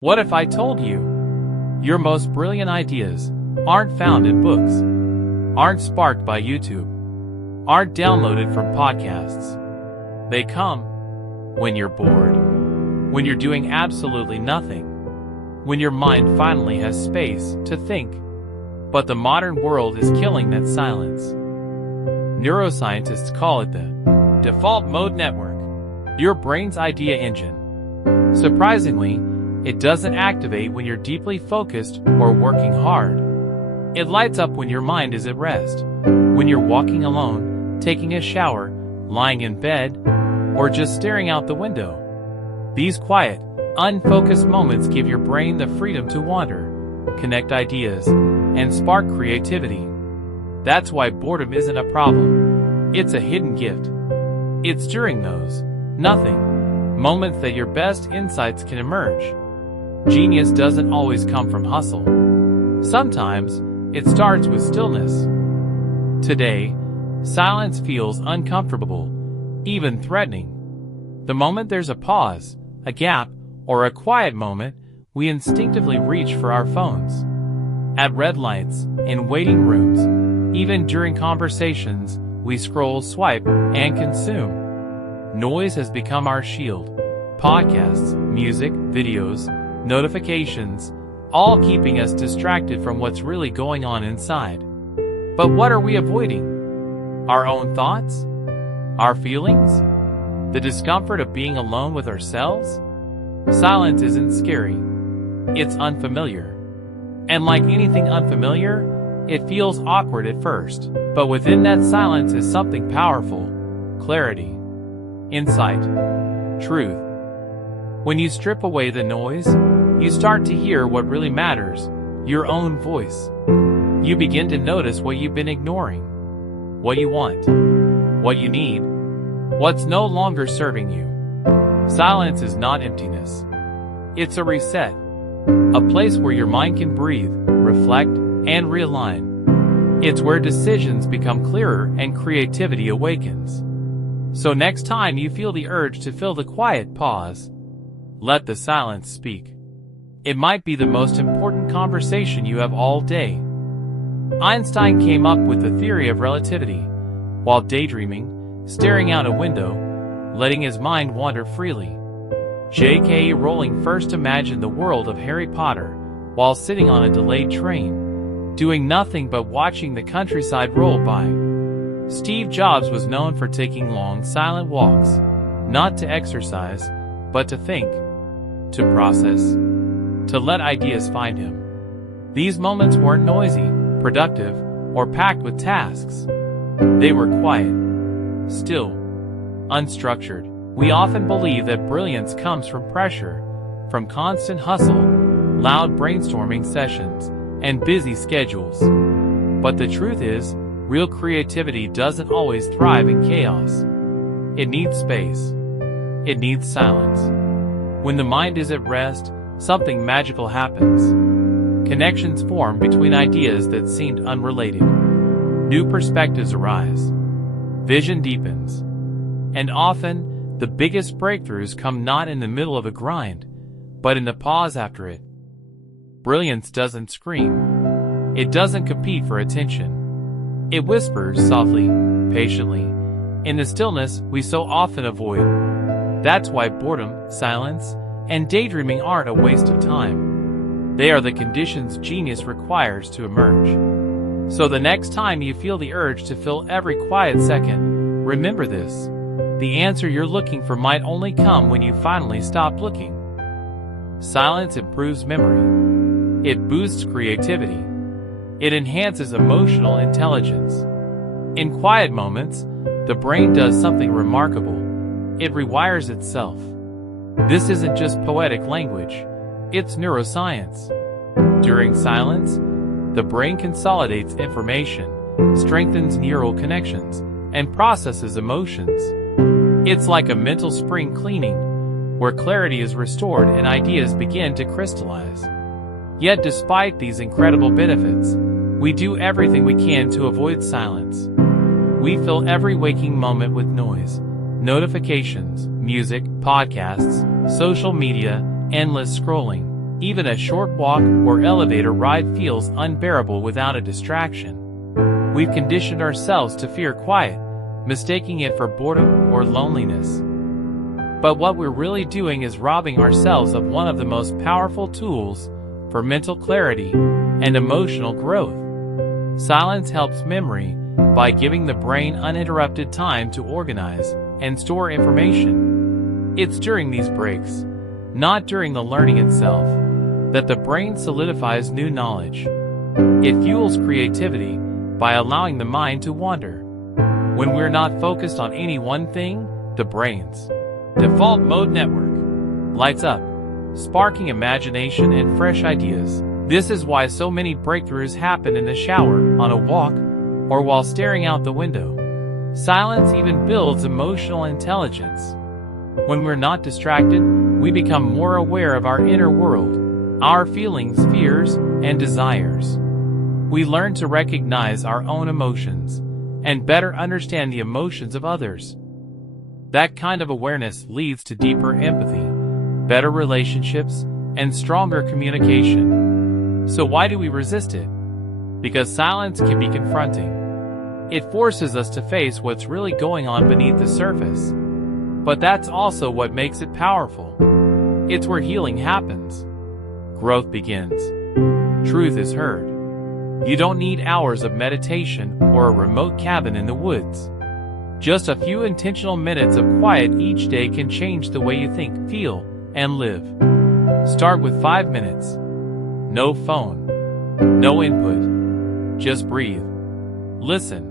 What if I told you your most brilliant ideas aren't found in books, aren't sparked by YouTube, aren't downloaded from podcasts? They come when you're bored, when you're doing absolutely nothing, when your mind finally has space to think. But the modern world is killing that silence. Neuroscientists call it the default mode network, your brain's idea engine. Surprisingly, it doesn't activate when you're deeply focused or working hard. It lights up when your mind is at rest, when you're walking alone, taking a shower, lying in bed, or just staring out the window. These quiet, unfocused moments give your brain the freedom to wander, connect ideas, and spark creativity. That's why boredom isn't a problem. It's a hidden gift. It's during those nothing moments that your best insights can emerge. Genius doesn't always come from hustle. Sometimes it starts with stillness. Today, silence feels uncomfortable, even threatening. The moment there's a pause, a gap, or a quiet moment, we instinctively reach for our phones. At red lights, in waiting rooms, even during conversations, we scroll, swipe, and consume. Noise has become our shield. Podcasts, music, videos, notifications, all keeping us distracted from what's really going on inside. But what are we avoiding? Our own thoughts? Our feelings? The discomfort of being alone with ourselves? Silence isn't scary. It's unfamiliar. And like anything unfamiliar, it feels awkward at first. But within that silence is something powerful: clarity, insight, truth. When you strip away the noise, you start to hear what really matters, your own voice. You begin to notice what you've been ignoring, what you want, what you need, what's no longer serving you. Silence is not emptiness. It's a reset, a place where your mind can breathe, reflect, and realign. It's where decisions become clearer and creativity awakens. So next time you feel the urge to fill the quiet pause, let the silence speak. It might be the most important conversation you have all day. Einstein came up with the theory of relativity while daydreaming, staring out a window, letting his mind wander freely. J.K. Rowling first imagined the world of Harry Potter while sitting on a delayed train, doing nothing but watching the countryside roll by. Steve Jobs was known for taking long, silent walks, not to exercise, but to think, to process, to let ideas find him. These moments weren't noisy, productive, or packed with tasks. They were quiet, still, unstructured. We often believe that brilliance comes from pressure, from constant hustle, loud brainstorming sessions, and busy schedules. But the truth is, real creativity doesn't always thrive in chaos. It needs space. It needs silence. When the mind is at rest, something magical happens. Connections form between ideas that seemed unrelated. New perspectives arise. Vision deepens. And often, the biggest breakthroughs come not in the middle of a grind, but in the pause after it. Brilliance doesn't scream. It doesn't compete for attention. It whispers softly, patiently, in the stillness we so often avoid. That's why boredom, silence, and daydreaming aren't a waste of time. They are the conditions genius requires to emerge. So the next time you feel the urge to fill every quiet second, remember this: the answer you're looking for might only come when you finally stop looking. Silence improves memory. It boosts creativity. It enhances emotional intelligence. In quiet moments, the brain does something remarkable. It rewires itself. This isn't just poetic language, it's neuroscience. During silence, the brain consolidates information, strengthens neural connections, and processes emotions. It's like a mental spring cleaning, where clarity is restored and ideas begin to crystallize. Yet despite these incredible benefits, we do everything we can to avoid silence. We fill every waking moment with noise, notifications, music, podcasts, social media, endless scrolling. Even a short walk or elevator ride feels unbearable without a distraction. We've conditioned ourselves to fear quiet, mistaking it for boredom or loneliness. But what we're really doing is robbing ourselves of one of the most powerful tools for mental clarity and emotional growth. Silence helps memory by giving the brain uninterrupted time to organize and store information. It's during these breaks, not during the learning itself, that the brain solidifies new knowledge. It fuels creativity by allowing the mind to wander. When we're not focused on any one thing, the brain's default mode network lights up, sparking imagination and fresh ideas. This is why so many breakthroughs happen in the shower, on a walk, or while staring out the window. Silence even builds emotional intelligence. When we're not distracted, we become more aware of our inner world, our feelings, fears, and desires. We learn to recognize our own emotions and better understand the emotions of others. That kind of awareness leads to deeper empathy, better relationships, and stronger communication. So why do we resist it? Because silence can be confronting. It forces us to face what's really going on beneath the surface. But that's also what makes it powerful. It's where healing happens. Growth begins. Truth is heard. You don't need hours of meditation or a remote cabin in the woods. Just a few intentional minutes of quiet each day can change the way you think, feel, and live. Start with 5 minutes. No phone. No input. Just breathe. Listen.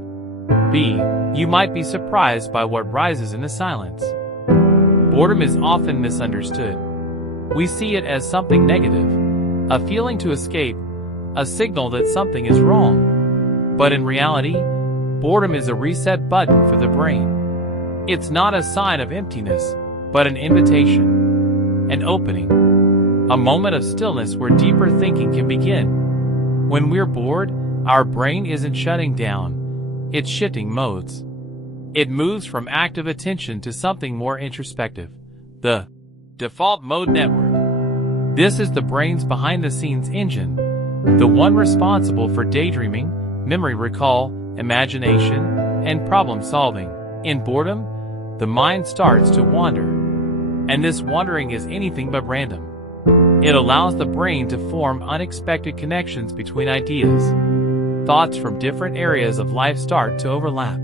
Be. You might be surprised by what rises in the silence. Boredom is often misunderstood. We see it as something negative, a feeling to escape, a signal that something is wrong. But in reality, boredom is a reset button for the brain. It's not a sign of emptiness, but an invitation, an opening, a moment of stillness where deeper thinking can begin. When we're bored, our brain isn't shutting down, it's shifting modes. It moves from active attention to something more introspective, the default mode network. This is the brain's behind-the-scenes engine, the one responsible for daydreaming, memory recall, imagination, and problem-solving. In boredom, the mind starts to wander. And this wandering is anything but random. It allows the brain to form unexpected connections between ideas. Thoughts from different areas of life start to overlap.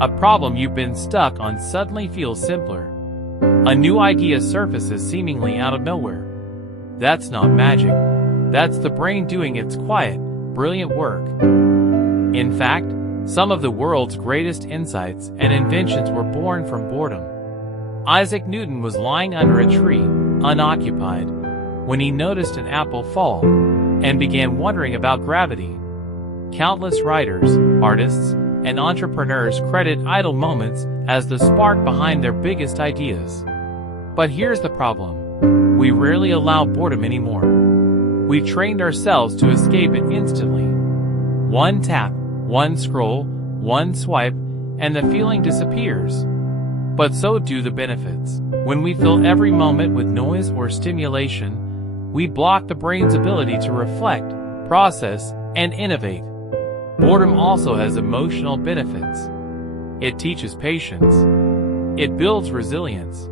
A problem you've been stuck on suddenly feels simpler. A new idea surfaces seemingly out of nowhere. That's not magic. That's the brain doing its quiet, brilliant work. In fact, some of the world's greatest insights and inventions were born from boredom. Isaac Newton was lying under a tree, unoccupied, when he noticed an apple fall, and began wondering about gravity. Countless writers, artists, and entrepreneurs credit idle moments as the spark behind their biggest ideas. But here's the problem. We rarely allow boredom anymore. We've trained ourselves to escape it instantly. One tap, one scroll, one swipe, and the feeling disappears. But so do the benefits. When we fill every moment with noise or stimulation, we block the brain's ability to reflect, process, and innovate. Boredom also has emotional benefits. It teaches patience. It builds resilience.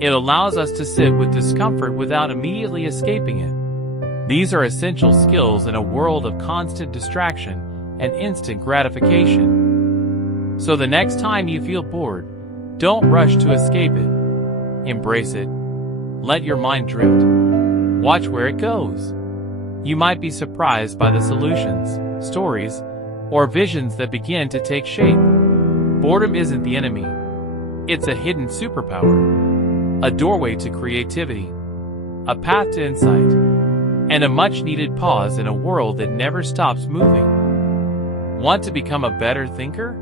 It allows us to sit with discomfort without immediately escaping it. These are essential skills in a world of constant distraction and instant gratification. So the next time you feel bored, don't rush to escape it. Embrace it. Let your mind drift. Watch where it goes. You might be surprised by the solutions, stories, or visions that begin to take shape. Boredom isn't the enemy. It's a hidden superpower, a doorway to creativity, a path to insight, and a much-needed pause in a world that never stops moving. Want to become a better thinker?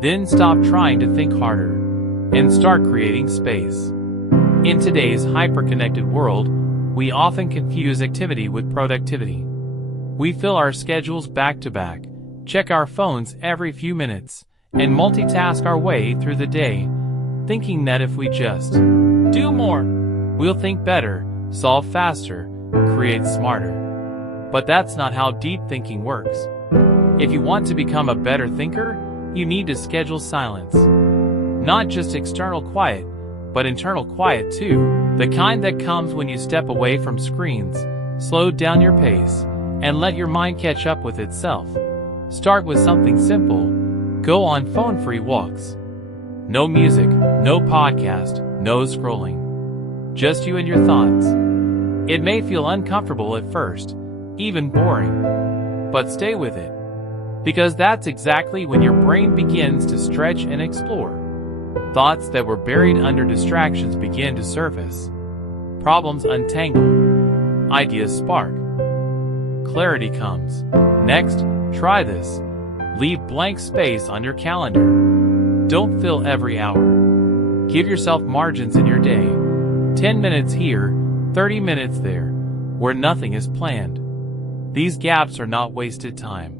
Then stop trying to think harder and start creating space. In today's hyper-connected world, we often confuse activity with productivity. We fill our schedules back to back, check our phones every few minutes, and multitask our way through the day, thinking that if we just do more, we'll think better, solve faster, create smarter. But that's not how deep thinking works. If you want to become a better thinker, you need to schedule silence. Not just external quiet, but internal quiet too. The kind that comes when you step away from screens, slow down your pace, and let your mind catch up with itself. Start with something simple. Go on phone-free walks. No music, no podcast, no scrolling. Just you and your thoughts. It may feel uncomfortable at first, even boring. But stay with it. Because that's exactly when your brain begins to stretch and explore. Thoughts that were buried under distractions begin to surface. Problems untangle. Ideas spark. Clarity comes. Next, try this. Leave blank space on your calendar. Don't fill every hour. Give yourself margins in your day. 10 minutes here, 30 minutes there, where nothing is planned. These gaps are not wasted time.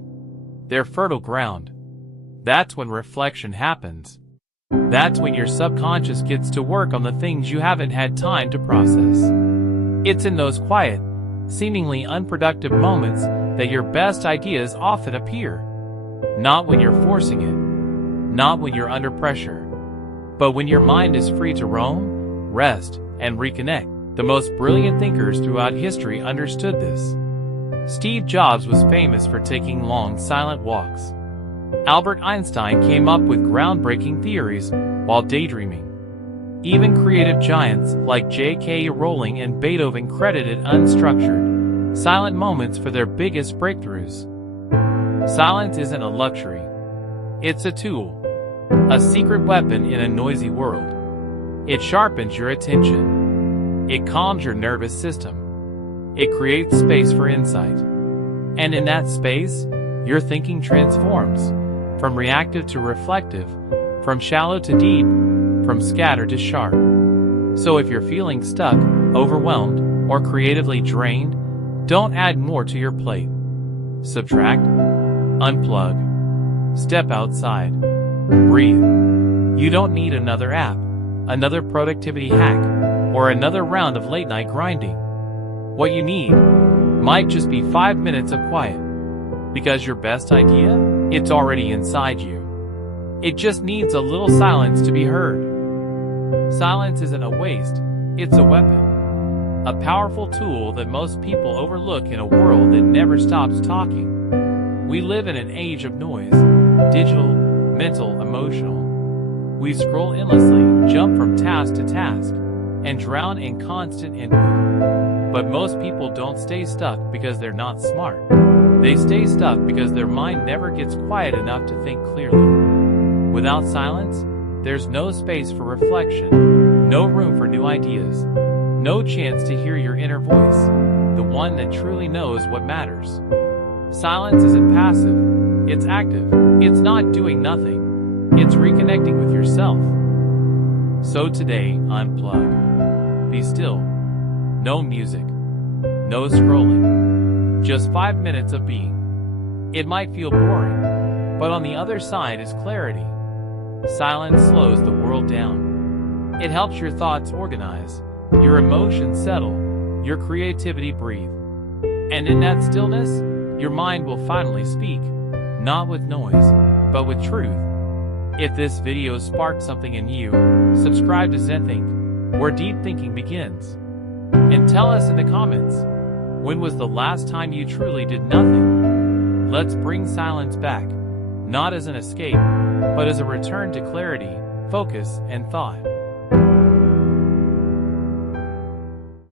They're fertile ground. That's when reflection happens. That's when your subconscious gets to work on the things you haven't had time to process. It's in those quiet, seemingly unproductive moments that your best ideas often appear. Not when you're forcing it, not when you're under pressure, but when your mind is free to roam, rest, and reconnect. The most brilliant thinkers throughout history understood this. Steve Jobs was famous for taking long, silent walks. Albert Einstein came up with groundbreaking theories while daydreaming. Even creative giants like J.K. Rowling and Beethoven credited unstructured, silent moments for their biggest breakthroughs. Silence isn't a luxury. It's a tool, a secret weapon in a noisy world. It sharpens your attention. It calms your nervous system. It creates space for insight. And in that space, your thinking transforms, from reactive to reflective, from shallow to deep, from scattered to sharp. So if you're feeling stuck, overwhelmed, or creatively drained, don't add more to your plate. Subtract, unplug, step outside, breathe. You don't need another app, another productivity hack, or another round of late-night grinding. What you need might just be 5 minutes of quiet. Because your best idea, it's already inside you. It just needs a little silence to be heard. Silence isn't a waste, it's a weapon. A powerful tool that most people overlook in a world that never stops talking. We live in an age of noise, digital, mental, emotional. We scroll endlessly, jump from task to task, and drown in constant input. But most people don't stay stuck because they're not smart. They stay stuck because their mind never gets quiet enough to think clearly. Without silence, there's no space for reflection, no room for new ideas, no chance to hear your inner voice, the one that truly knows what matters. Silence isn't passive, it's active. It's not doing nothing, it's reconnecting with yourself. So today, unplug. Be still. No music. No scrolling. Just 5 minutes of being. It might feel boring, but on the other side is clarity. Silence slows the world down. It helps your thoughts organize, your emotions settle, your creativity breathe. And in that stillness, your mind will finally speak, not with noise, but with truth. If this video sparked something in you, subscribe to Zenthink, where deep thinking begins. And tell us in the comments, when was the last time you truly did nothing? Let's bring silence back, not as an escape, but as a return to clarity, focus, and thought.